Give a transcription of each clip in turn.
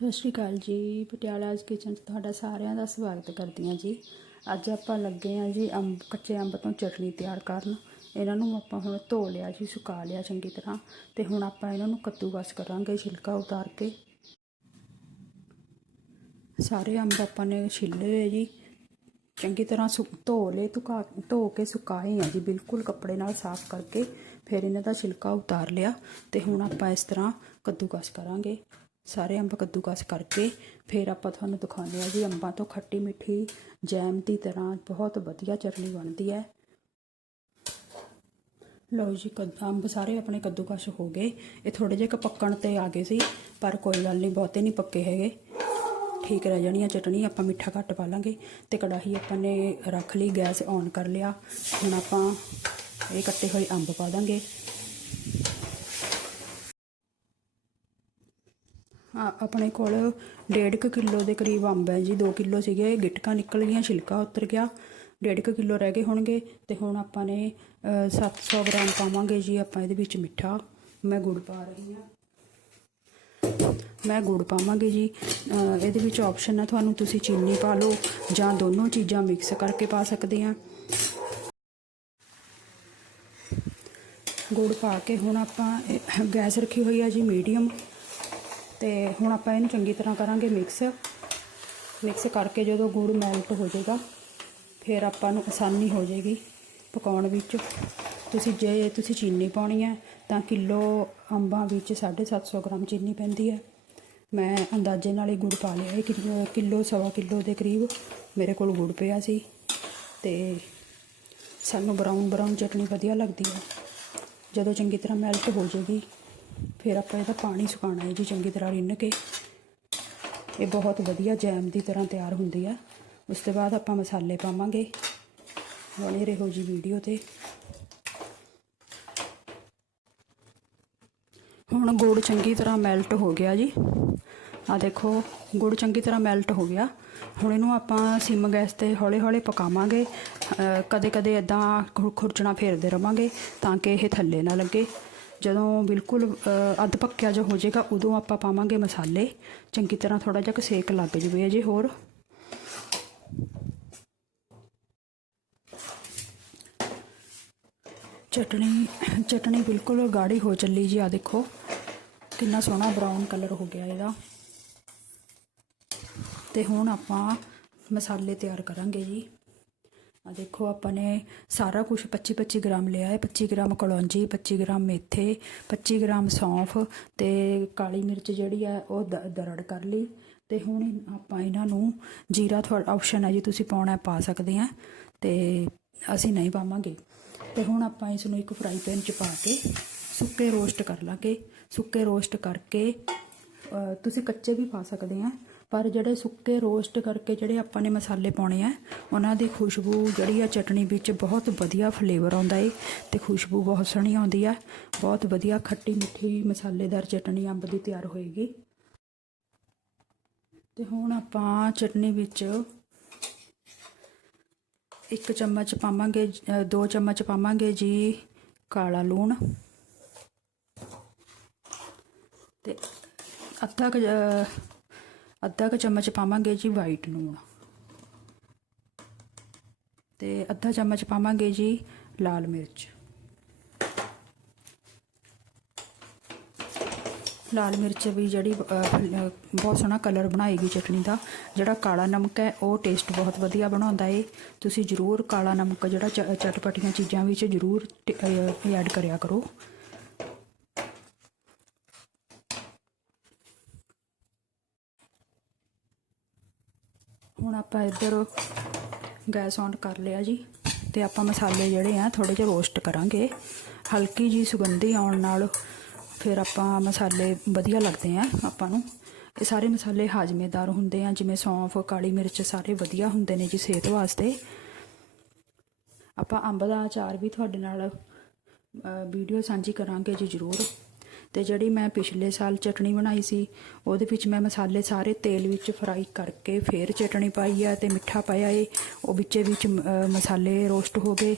ਸਤਿ ਸ਼੍ਰੀ ਅਕਾਲ ਜੀ। ਪਟਿਆਲਾ's ਕਿਚਨ 'ਚ ਤੁਹਾਡਾ ਸਾਰਿਆਂ ਦਾ ਸਵਾਗਤ ਕਰਦੀ ਹਾਂ ਜੀ। ਅੱਜ ਆਪਾਂ ਲੱਗੇ ਹਾਂ ਜੀ ਅੰਬ, ਕੱਚੇ ਅੰਬ ਤੋਂ ਚਟਨੀ ਤਿਆਰ ਕਰਨ। ਇਹਨਾਂ ਨੂੰ ਆਪਾਂ ਹੁਣ ਧੋ ਲਿਆ ਜੀ, ਸੁਕਾ ਲਿਆ ਚੰਗੀ ਤਰ੍ਹਾਂ। ਤੇ ਹੁਣ ਆਪਾਂ ਇਹਨਾਂ ਨੂੰ ਕੱਦੂਕਸ ਕਰਾਂਗੇ ਛਿਲਕਾ ਉਤਾਰ ਕੇ। ਸਾਰੇ ਅੰਬ ਆਪਾਂ ਨੇ ਛਿੱਲੇ ਲਏ ਜੀ। ਚੰਗੀ ਤਰ੍ਹਾਂ ਸੁ, ਧੋ ਲਏ, ਧੁਕਾ, ਧੋ ਕੇ ਸੁਕਾਏ ਆ ਜੀ। ਬਿਲਕੁਲ ਕੱਪੜੇ ਨਾਲ ਸਾਫ਼ ਕਰਕੇ ਫਿਰ ਇਹਨਾਂ ਦਾ ਛਿਲਕਾ ਉਤਾਰ ਲਿਆ। ਤੇ ਹੁਣ ਆਪਾਂ ਇਸ ਤਰ੍ਹਾਂ ਕੱਦੂਕਸ ਕਰਾਂਗੇ। ਸਾਰੇ ਅੰਬ ਕੱਦੂਕਸ ਕਰਕੇ ਫਿਰ ਆਪਾਂ ਤੁਹਾਨੂੰ ਦਿਖਾਉਂਦੇ ਆ ਜੀ ਅੰਬਾਂ ਤੋਂ ਖੱਟੀ ਮਿੱਠੀ ਜੈਮ ਦੀ ਤਰ੍ਹਾਂ ਬਹੁਤ ਵਧੀਆ ਚਟਨੀ ਬਣਦੀ ਹੈ। ਲਓ ਜੀ, ਕੱਦ, ਅੰਬ ਸਾਰੇ ਆਪਣੇ ਕੱਦੂਕਸ ਹੋ ਗਏ। ਇਹ ਥੋੜੇ ਜਿਹੇ ਕੁ ਪੱਕਣ ਤੇ ਆ ਗਏ ਸੀ, ਪਰ ਕੋਈ ਗੱਲ ਨਹੀਂ, ਬਹੁਤੇ ਨਹੀਂ ਪੱਕੇ ਹੈਗੇ। ਠੀਕ ਰਹਿ ਜਾਣੀ ਆ ਚਟਣੀ ਆਪਾਂ ਮਿੱਠਾ ਘੱਟ ਪਾ ਲਾਂਗੇ ਤੇ ਕੜਾਹੀ ਆਪਾਂ ਨੇ ਰੱਖ ਲਈ, ਗੈਸ ਔਨ ਕਰ ਲਿਆ। ਹੁਣ ਆਪਾਂ ਇਹ ਕੱਟੇ ਹੋਏ ਅੰਬ ਪਾ ਦਾਂਗੇ। ਆਪਣੇ ਕੋਲ 1.5 ਕਿਲੋ ਦੇ ਕਰੀਬ ਅੰਬ ਹੈ ਜੀ 2 ਕਿਲੋ ਸੀਗੇ ਗਿਟਕਾਂ ਨਿਕਲ ਗਈਆਂ ਛਿਲਕਾ ਉਤਰ ਗਿਆ 1.5 ਕਿਲੋ ਰਹਿ ਗਏ ਹੋਣਗੇ ਤੇ ਹੁਣ ਆਪਾਂ ਨੇ ਅ, 700 ਗ੍ਰਾਮ ਪਾਵਾਂਗੇ ਜੀ ਆਪਾਂ ਇਹਦੇ ਵਿੱਚ ਮਿੱਠਾ ਮੈਂ ਗੁੜ ਪਾ ਰਹੀ ਹਾਂ। ਮੈਂ ਗੁੜ ਪਾਵਾਂਗੀ ਜੀ ਇਹਦੇ ਵਿੱਚ ਆਪਸ਼ਨ ਹੈ ਤੁਹਾਨੂੰ ਤੁਸੀਂ ਚੀਨੀ ਪਾ ਲਓ ਜਾਂ ਦੋਨੋਂ ਚੀਜ਼ਾਂ ਮਿਕਸ ਕਰਕੇ ਪਾ ਸਕਦੇ ਆ ਗੁੜ ਪਾ ਕੇ ਹੁਣ ਆਪਾਂ ਗੈਸ ਰੱਖੀ ਹੋਈ ਹੈ ਜੀ ਮੀਡੀਅਮ ਤੇ ਹੁਣ ਆਪਾਂ ਇਹਨੂੰ ਚੰਗੀ ਤਰ੍ਹਾਂ ਕਰਾਂਗੇ ਮਿਕਸ ਮਿਕਸ ਕਰਕੇ ਜਦੋਂ ਗੁੜ ਮੈਲਟ ਹੋ ਜਾਏਗਾ, ਫਿਰ ਆਪਾਂ ਨੂੰ ਆਸਾਨੀ ਹੋ ਜਾਏਗੀ ਪਕਾਉਣ ਵਿੱਚ। ਤੁਸੀਂ ਜੇ ਤੁਸੀਂ ਚੀਨੀ ਪਾਉਣੀ ਹੈ, ਤਾਂ ਕਿਲੋ ਅੰਬਾਂ ਵਿੱਚ 750 ਗ੍ਰਾਮ ਚੀਨੀ ਪੈਂਦੀ ਹੈ। ਮੈਂ ਅੰਦਾਜ਼ੇ ਨਾਲ ਹੀ ਗੁੜ ਪਾ ਲਿਆ ਹੈ ਕਿਲੋ ਸਵਾ ਕਿਲੋ ਦੇ ਕਰੀਬ ਮੇਰੇ ਕੋਲ ਗੁੜ ਪਿਆ ਸੀ। ਤੇ ਸਾਨੂੰ ਬਰਾਊਨ ਬਰਾਊਨ ਚਟਨੀ ਵਧੀਆ ਲੱਗਦੀ ਹੈ। ਜਦੋਂ ਚੰਗੀ ਤਰ੍ਹਾਂ ਮੈਲਟ ਹੋ ਜਾਏਗੀ ਫਿਰ ਆਪਾਂ ਇਹਦਾ ਪਾਣੀ ਸੁਕਾਉਣਾ ਹੈ ਜੀ, ਚੰਗੀ ਤਰ੍ਹਾਂ ਰਿੰਨ ਕੇ। ਇਹ ਬਹੁਤ ਵਧੀਆ ਜੈਮ ਦੀ ਤਰ੍ਹਾਂ ਤਿਆਰ ਹੁੰਦੀ ਆ। ਉਸ ਤੋਂ ਬਾਅਦ ਆਪਾਂ ਮਸਾਲੇ ਪਾਵਾਂਗੇ। ਬਣੇ ਰਹੋ ਜੀ ਵੀਡੀਓ ਤੇ। ਹੁਣ ਗੁੜ ਚੰਗੀ ਤਰ੍ਹਾਂ ਮੈਲਟ ਹੋ ਗਿਆ ਜੀ। ਆ ਦੇਖੋ, ਗੁੜ ਚੰਗੀ ਤਰ੍ਹਾਂ ਮੈਲਟ ਹੋ ਗਿਆ। ਹੁਣ ਇਹਨੂੰ ਆਪਾਂ ਸਿਮ ਗੈਸ ਤੇ ਹੌਲੇ ਹੌਲੇ ਪਕਾਵਾਂਗੇ। ਕਦੇ ਕਦੇ ਇਦਾਂ ਖੁਰਚਣਾ ਫੇਰਦੇ ਰਵਾਂਗੇ ਤਾਂ ਕਿ ਇਹ ਥੱਲੇ ਨਾ ਲੱਗੇ। ਜਦੋਂ ਬਿਲਕੁਲ ਅੱਧ ਪੱਕਿਆ ਜਿਹਾ ਹੋ ਜਾਏਗਾ, ਉਦੋਂ ਆਪਾਂ ਪਾਵਾਂਗੇ ਮਸਾਲੇ। ਚੰਗੀ ਤਰ੍ਹਾਂ ਥੋੜਾ ਜਿਹਾ ਸੇਕ ਲੱਗ ਜਵੇ ਅਜੇ ਹੋਰ। ਚਟਣੀ ਚਟਣੀ ਬਿਲਕੁਲ ਗਾੜੀ ਹੋ ਚੱਲੀ ਜੀ, ਆ ਦੇਖੋ। ਕਿੰਨਾ ਸੋਹਣਾ ਬਰਾਊਨ ਕਲਰ ਹੋ ਗਿਆ ਇਹਦਾ। ਤੇ ਹੁਣ ਆਪਾਂ ਮਸਾਲੇ ਤਿਆਰ ਕਰਾਂਗੇ ਜੀ। ਆ ਦੇਖੋ, ਆਪਾਂ ਨੇ ਸਾਰਾ ਕੁਝ 25 25 ਗ੍ਰਾਮ ਲਿਆ ਹੈ। 25 ਗ੍ਰਾਮ ਕਲੌਂਜੀ 25 ਗ੍ਰਾਮ ਮੇਥੇ 25 ਗ੍ਰਾਮ ਸੌਂਫ ਤੇ ਕਾਲੀ ਮਿਰਚ ਜਿਹੜੀ ਹੈ, ਉਹ ਦ- ਦਰੜ ਕਰ ਲਈ। ਤੇ ਹੁਣ ਆਪਾਂ ਇਹਨਾਂ ਨੂੰ ਜੀਰਾ ਤੁਹਾਡਾ ਆਪਸ਼ਨ ਹੈ ਜੀ, ਤੁਸੀਂ ਪਾਉਣਾ ਪਾ ਸਕਦੇ ਆ ਤੇ ਅਸੀਂ ਨਹੀਂ ਪਾਵਾਂਗੇ। ਤੇ ਹੁਣ ਆਪਾਂ ਇਸ ਨੂੰ ਇੱਕ ਫਰਾਈ ਪੈਨ 'ਚ ਪਾ ਕੇ ਸੁੱਕੇ ਰੋਸਟ ਕਰ ਲਾਂਗੇ। ਸੁੱਕੇ ਰੋਸਟ ਕਰਕੇ ਤੁਸੀਂ ਕੱਚੇ ਵੀ ਪਾ ਸਕਦੇ ਆ ਪਰ ਜਿਹੜੇ ਸੁੱਕੇ ਰੋਸਟ ਕਰਕੇ ਜਿਹੜੇ ਆਪਾਂ ਨੇ ਮਸਾਲੇ ਪਾਉਣੇ ਆ, ਉਹਨਾਂ ਦੀ ਖੁਸ਼ਬੂ ਜਿਹੜੀ ਆ ਚਟਣੀ ਵਿੱਚ ਬਹੁਤ ਵਧੀਆ ਫਲੇਵਰ ਆਉਂਦਾ ਏ ਤੇ ਖੁਸ਼ਬੂ ਬਹੁਤ ਸੋਹਣੀ ਆਉਂਦੀ ਆ। ਬਹੁਤ ਵਧੀਆ ਖੱਟੀ ਮਿੱਠੀ ਮਸਾਲੇਦਾਰ ਚਟਣੀ ਅੰਬ ਦੀ ਤਿਆਰ ਹੋਏਗੀ। ਤੇ ਹੁਣ ਆਪਾਂ ਚਟਣੀ ਵਿੱਚ ਇੱਕ ਚਮਚ ਪਾਵਾਂਗੇ ਦੋ ਚਮਚ ਪਾਵਾਂਗੇ ਜੀ ਕਾਲਾ ਲੂਣ ਤੇ ਅੱਧਾ ਅੱਧਾ ਕੁ ਚਮਚ ਪਾਵਾਂਗੇ ਜੀ ਵਾਈਟ ਲੂਣ ਤੇ ਅੱਧਾ ਚਮਚ ਪਾਵਾਂਗੇ ਜੀ ਲਾਲ ਮਿਰਚ। ਲਾਲ ਮਿਰਚ ਵੀ ਜਿਹੜੀ ਬਹੁਤ ਸੋਹਣਾ ਕਲਰ ਬਣਾਏਗੀ ਚਟਨੀ ਦਾ। ਜਿਹੜਾ ਕਾਲਾ ਨਮਕ ਹੈ, ਉਹ ਟੇਸਟ ਬਹੁਤ ਵਧੀਆ ਬਣਾਉਂਦਾ ਏ। ਤੁਸੀਂ ਜ਼ਰੂਰ ਕਾਲਾ ਨਮਕ, ਜਿਹੜਾ ਚ- ਚਟਪਟੀਆਂ ਚੀਜ਼ਾਂ ਵਿੱਚ ਜ਼ਰੂਰ ਐਡ ਕਰਿਆ ਕਰੋ। ਹੁਣ ਆਪਾਂ ਇੱਧਰ ਗੈਸ ਔਨ ਕਰ ਲਿਆ ਜੀ ਤੇ ਆਪਾਂ ਮਸਾਲੇ ਜਿਹੜੇ ਆ ਥੋੜੇ ਜਿਹਾ ਰੋਸਟ ਕਰਾਂਗੇ। ਹਲਕੀ ਜੀ ਸੁਗੰਧੀ ਆਉਣ ਨਾਲ ਫਿਰ ਆਪਾਂ ਮਸਾਲੇ ਵਧੀਆ ਲੱਗਦੇ ਆ ਆਪਾਂ ਨੂੰ। ਇਹ ਸਾਰੇ ਮਸਾਲੇ ਹਾਜ਼ਮੇਦਾਰ ਹੁੰਦੇ ਆ, ਜਿਵੇਂ ਸੌਂਫ, ਕਾਲੀ ਮਿਰਚ ਸਾਰੇ ਵਧੀਆ ਹੁੰਦੇ ਨੇ ਜੀ ਸਿਹਤ ਵਾਸਤੇ। ਆਪਾਂ ਅੰਬ ਦਾ ਅਚਾਰ ਵੀ ਤੁਹਾਡੇ ਨਾਲ ਵੀਡੀਓ ਸਾਂਝੀ ਕਰਾਂਗੇ ਜੀ ਜ਼ਰੂਰ। ਤੇ ਜਿਹੜੀ ਮੈਂ ਪਿਛਲੇ ਸਾਲ ਚਟਣੀ ਬਣਾਈ ਸੀ, ਉਹਦੇ ਵਿੱਚ ਮੈਂ ਮਸਾਲੇ ਸਾਰੇ ਤੇਲ ਵਿੱਚ ਫਰਾਈ ਕਰਕੇ ਫਿਰ ਚਟਣੀ ਪਾਈ ਆ ਤੇ ਮਿੱਠਾ ਪਾਇਆ ਏ। ਉਹ ਵਿੱਚੇ ਵਿੱਚ ਮਸਾਲੇ ਰੋਸਟ ਹੋ ਗਏ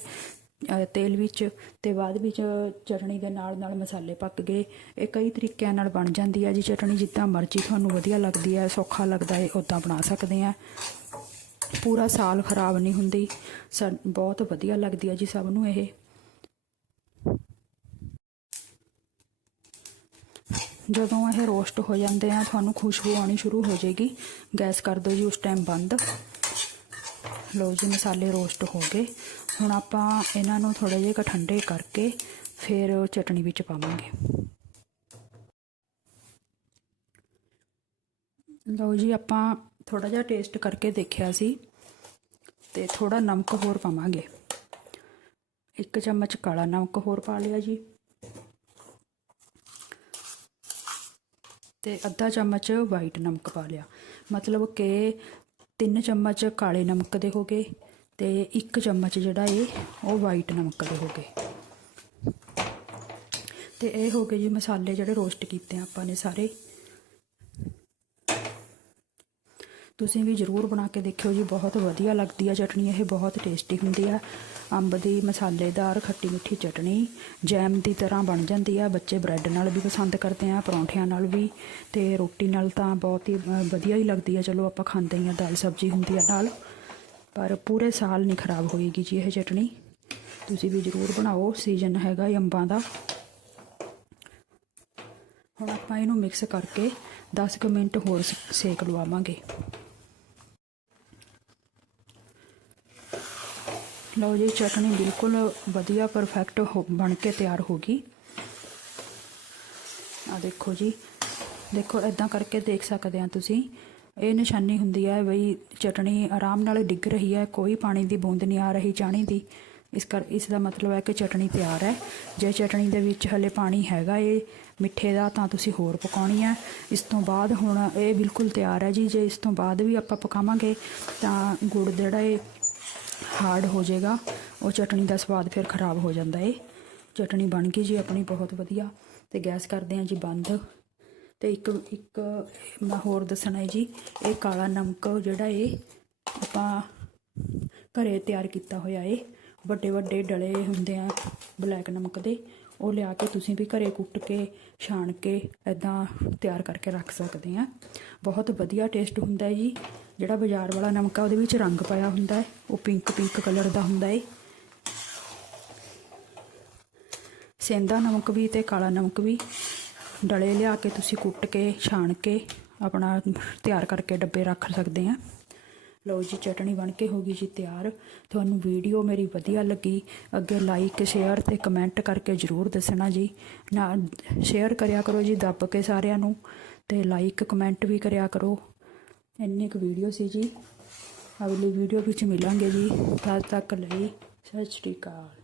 ਤੇਲ ਵਿੱਚ ਤੇ ਬਾਅਦ ਵਿੱਚ ਚਟਣੀ ਦੇ ਨਾਲ ਨਾਲ ਮਸਾਲੇ ਪੱਕ ਗਏ। ਇਹ ਕਈ ਤਰੀਕਿਆਂ ਨਾਲ ਬਣ ਜਾਂਦੀ ਹੈ ਜੀ ਚਟਣੀ, ਜਿੱਦਾਂ ਮਰਜ਼ੀ ਤੁਹਾਨੂੰ ਵਧੀਆ ਲੱਗਦੀ ਹੈ ਸੌਖਾ ਲੱਗਦਾ ਹੈ ਉਦਾਂ ਬਣਾ ਸਕਦੇ ਆ। ਪੂਰਾ ਸਾਲ ਖਰਾਬ ਨਹੀਂ ਹੁੰਦੀ। ਸਾ- ਬਹੁਤ ਵਧੀਆ ਲੱਗਦੀ ਹੈ ਜੀ ਸਭ ਨੂੰ ਇਹ। ਜਦੋਂ ਇਹ ਰੋਸਟ ਹੋ ਜਾਂਦੇ ਆ, ਤੁਹਾਨੂੰ ਖੁਸ਼ਬੂ ਆਉਣੀ ਸ਼ੁਰੂ ਹੋ ਜਾਏਗੀ। ਗੈਸ ਕਰ ਦਿਓ ਜੀ, ਉਸ ਟਾਈਮ ਬੰਦ। ਲਓ ਜੀ, ਮਸਾਲੇ ਰੋਸਟ ਹੋ ਗਏ। ਹੁਣ ਆਪਾਂ ਇਹਨਾਂ ਨੂੰ ਥੋੜੇ ਜਿਹੇ ਕੁ ਠੰਡੇ ਕਰਕੇ ਫਿਰ ਚਟਣੀ ਵਿੱਚ ਪਾਵਾਂਗੇ। ਲਓ ਜੀ, ਆਪਾਂ ਥੋੜਾ ਜਿਹਾ ਟੇਸਟ ਕਰਕੇ ਦੇਖਿਆ ਸੀ ਤੇ ਥੋੜਾ ਨਮਕ ਹੋਰ ਪਾਵਾਂਗੇ। ਇੱਕ ਚਮਚ ਕਾਲਾ ਨਮਕ ਹੋਰ ਪਾ ਲਿਆ ਜੀ। ਤੇ ਅੱਧਾ ਚਮਚ ਵਾਈਟ ਨਮਕ ਪਾ ਲਿਆ। ਮਤਲਬ ਕਿ ਤਿੰਨ ਚਮਚ ਕਾਲੇ ਨਮਕ ਦੇ ਹੋ ਗਏ ਤੇ ਇੱਕ ਚਮਚ ਜਿਹੜਾ ਇਹ ਉਹ ਵਾਈਟ ਨਮਕ ਦੇ ਹੋ ਗਏ। ਤੇ ਇਹ ਹੋ ਗਏ ਜੀ ਮਸਾਲੇ ਜਿਹੜੇ ਰੋਸਟ ਕੀਤੇ ਆਪਾਂ ਨੇ ਸਾਰੇ। ਤੁਸੀਂ ਵੀ ਜ਼ਰੂਰ ਬਣਾ ਕੇ ਦੇਖਿਓ ਜੀ, ਬਹੁਤ ਵਧੀਆ ਲੱਗਦੀ ਆ ਚਟਨੀ ਇਹ ਬਹੁਤ ਟੇਸਟੀ ਹੁੰਦੀ ਆ। ਅੰਬ ਦੀ ਮਸਾਲੇਦਾਰ ਖੱਟੀ ਮਿੱਠੀ ਚਟਨੀ ਜੈਮ ਦੀ ਤਰ੍ਹਾਂ ਬਣ ਜਾਂਦੀ ਆ। ਬੱਚੇ ਬ੍ਰੈਡ ਨਾਲ ਵੀ ਪਸੰਦ ਕਰਦੇ ਆ, ਪਰੌਂਠਿਆਂ ਨਾਲ ਵੀ। ਤੇ ਰੋਟੀ ਨਾਲ ਤਾਂ ਬਹੁਤ ਹੀ ਵਧੀਆ ਹੀ ਲੱਗਦੀ ਆ। ਚਲੋ ਆਪਾਂ ਖਾਂਦੇ ਹੀ ਆ, ਦਾਲ ਸਬਜ਼ੀ ਹੁੰਦੀ ਆ ਨਾਲ। ਪਰ ਪੂਰੇ ਸਾਲ ਨਹੀਂ ਖਰਾਬ ਹੋਏਗੀ ਜੀ ਇਹ ਚਟਣੀ। ਤੁਸੀਂ ਵੀ ਜ਼ਰੂਰ ਬਣਾਓ ਸੀਜ਼ਨ ਹੈਗਾ ਇਹ ਅੰਬਾਂ ਦਾ। ਹੁਣ ਆਪਾਂ ਇਹਨੂੰ ਮਿਕਸ ਕਰਕੇ 10 ਕੁ ਮਿੰਟ ਹੋਰ ਸ- ਸੇਕ ਲਵਾਵਾਂਗੇ। ਲਓ ਜੀ, ਚਟਨੀ ਬਿਲਕੁਲ ਵਧੀਆ ਪਰਫੈਕਟ ਹੋ, ਬਣ ਕੇ ਤਿਆਰ ਹੋ ਗਈ। ਆ ਦੇਖੋ ਜੀ, ਦੇਖੋ ਇਦਾਂ ਕਰਕੇ ਦੇਖ ਸਕਦੇ ਆ ਤੁਸੀਂ। ਇਹ ਨਿਸ਼ਾਨੀ ਹੁੰਦੀ ਹੈ ਬਈ ਚਟਣੀ ਆਰਾਮ ਨਾਲ ਡਿੱਗ ਰਹੀ ਹੈ ਕੋਈ ਪਾਣੀ ਦੀ ਬੂੰਦ ਨਹੀਂ ਆ ਰਹੀ ਚਾਣੀ ਦੀ। ਇਸ ਕਰ, ਇਸ ਦਾ ਮਤਲਬ ਹੈ ਕਿ ਚਟਣੀ ਤਿਆਰ ਹੈ। ਜੇ ਚਟਣੀ ਦੇ ਵਿੱਚ ਹਲੇ ਪਾਣੀ ਹੈਗਾ ਇਹ ਮਿੱਠੇ ਦਾ, ਤਾਂ ਤੁਸੀਂ ਹੋਰ ਪਕਾਉਣੀ ਹੈ ਇਸ ਤੋਂ ਬਾਅਦ ਹੁਣ ਇਹ ਬਿਲਕੁਲ ਤਿਆਰ ਹੈ ਜੀ। ਜੇ ਇਸ ਤੋਂ ਬਾਅਦ ਵੀ ਆਪਾਂ ਪਕਾਵਾਂਗੇ, ਤਾਂ ਗੁੜ ਜਿਹੜਾ ਇਹ ਹਾਰਡ ਹੋ ਜਾਏਗਾ, ਉਹ ਚਟਣੀ ਦਾ ਸਵਾਦ ਫਿਰ ਖਰਾਬ ਹੋ ਜਾਂਦਾ ਏ। ਚਟਣੀ ਬਣ ਗਈ ਜੀ ਆਪਣੀ ਬਹੁਤ ਵਧੀਆ, ਤੇ ਗੈਸ ਕਰਦੇ ਹਾਂ ਜੀ ਬੰਦ। ਤੇ ਇੱਕ ਇੱਕ ਮੈਂ ਹੋਰ ਦੱਸਣਾ ਹੈ ਜੀ, ਇਹ ਕਾਲਾ ਨਮਕ ਜਿਹੜਾ ਏ, ਆਪਾਂ ਘਰੇ ਤਿਆਰ ਕੀਤਾ ਹੋਇਆ ਏ। ਵੱਡੇ ਵੱਡੇ ਡਲੇ ਹੁੰਦੇ ਆ ਬਲੈਕ ਨਮਕ ਦੇ, ਉਹ ਲਿਆ ਕੇ ਤੁਸੀਂ ਵੀ ਘਰੇ ਕੁੱਟ ਕੇ, ਛਾਣ ਕੇ ਐਦਾਂ ਤਿਆਰ ਕਰਕੇ ਰੱਖ ਸਕਦੇ ਆ। ਬਹੁਤ ਵਧੀਆ ਟੇਸਟ ਹੁੰਦਾ ਹੈ ਜੀ। ਜਿਹੜਾ ਬਾਜ਼ਾਰ ਵਾਲਾ ਨਮਕ ਆ ਉਹਦੇ ਵਿੱਚ ਰੰਗ ਪਾਇਆ ਹੁੰਦਾ ਹੈ, ਉਹ ਪਿੰਕ ਪਿੰਕ ਕਲਰ ਦਾ ਹੁੰਦਾ ਹੈ। ਸੇਂਦਾ ਨਮਕ ਵੀ ਤੇ ਕਾਲਾ ਨਮਕ ਵੀ ਡਲੇ ਲਿਆ ਕੇ ਤੁਸੀਂ ਕੁੱਟ ਕੇ, ਛਾਣ ਕੇ ਆਪਣਾ ਤਿਆਰ ਕਰਕੇ ਡੱਬੇ ਰੱਖ ਸਕਦੇ ਆ ਲਓ ਜੀ, ਚਟਣੀ ਬਣ ਕੇ ਹੋ ਗਈ ਜੀ ਤਿਆਰ। ਤੁਹਾਨੂੰ ਵੀਡੀਓ ਮੇਰੀ ਵਧੀਆ ਲੱਗੀ, ਅੱਗੇ ਲਾਈਕ ਸ਼ੇਅਰ ਤੇ ਕਮੈਂਟ ਕਰਕੇ ਜਰੂਰ ਦੱਸਣਾ ਜੀ। ਨਾ ਸ਼ੇਅਰ ਕਰਿਆ ਕਰੋ ਜੀ, ਦੱਬ ਕੇ ਸਾਰਿਆਂ ਨੂੰ ਤੇ ਲਾਈਕ ਕਮੈਂਟ ਵੀ ਕਰਿਆ ਕਰੋ। ਇੰਨੀ ਕੁ ਵੀਡੀਓ ਸੀ ਜੀ। ਅਗਲੀ ਵੀਡੀਓ ਵਿੱਚ ਮਿਲਾਂਗੇ ਜੀ। ਤਦ ਤੱਕ ਲਈ, ਸਤਿ ਸ਼੍ਰੀ ਅਕਾਲ।